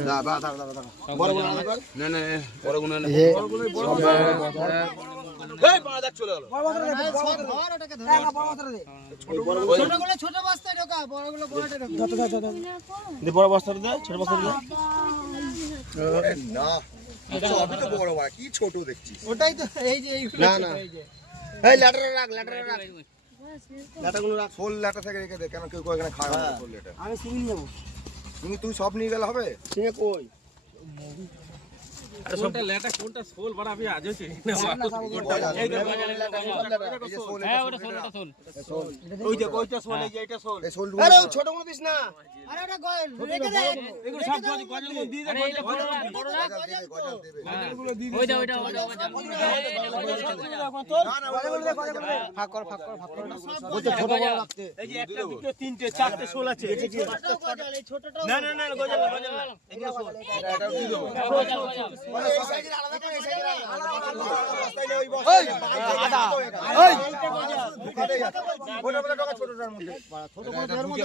না বা দাও বড় গুলো না না বড় গুলো না এই পা দেখ চলে গেল ধর ওটাকে ধর বড় বস্তা দে ছোটগুলো ছোট বস্তায় ঢোকা বড়গুলো বড়টা ঢোকা দে বড় বস্তাটা দে ছোট বস্তাটা দে না সবই তো বড় বড় কি ছোট দেখছিস ওটাই তো এই যে না না এই ল্যাটারে রাখ ল্যাটাগুলো রাখ ফুল ল্যাটা থেকে রেখে দে কেন কেউ এখানে খায় না ফুল ল্যাটা আমি সিঙ্গি নিয়ে যাব তুই সব নিয়ে গেলে হবে সিঙ্গে কই আরে কোনটা ল্যাটা কোনটা সোল বড় আমি আজ হচ্ছে না এই যে সোল হ্যাঁ ওটা সোল ওই যে কয়টা সোল এই যে এটা সোল এই সোল আরে ছোটগুলো দিস না আরে ওটা রেখে দে এগুলো সব গজল মধ্যে দিয়ে দে বড় গজলগুলো দিয়ে দে ওইটা ফাঁক কর ওটা ছোট বড় রাখতে এই যে একটা দুটো তিনটে চারটে সোল আছে এই ছোটটা না গজল এগুলো সোল এটা দিয়ে দেব এই সাইজের আলাদা করে এই সাইজের আলাদা বস্তায় নেই ওই বস্তায় আদা এই ঢোকা দে ওটা বলে ঢোকা ছোটটার মধ্যে ছোট বড়ের মধ্যে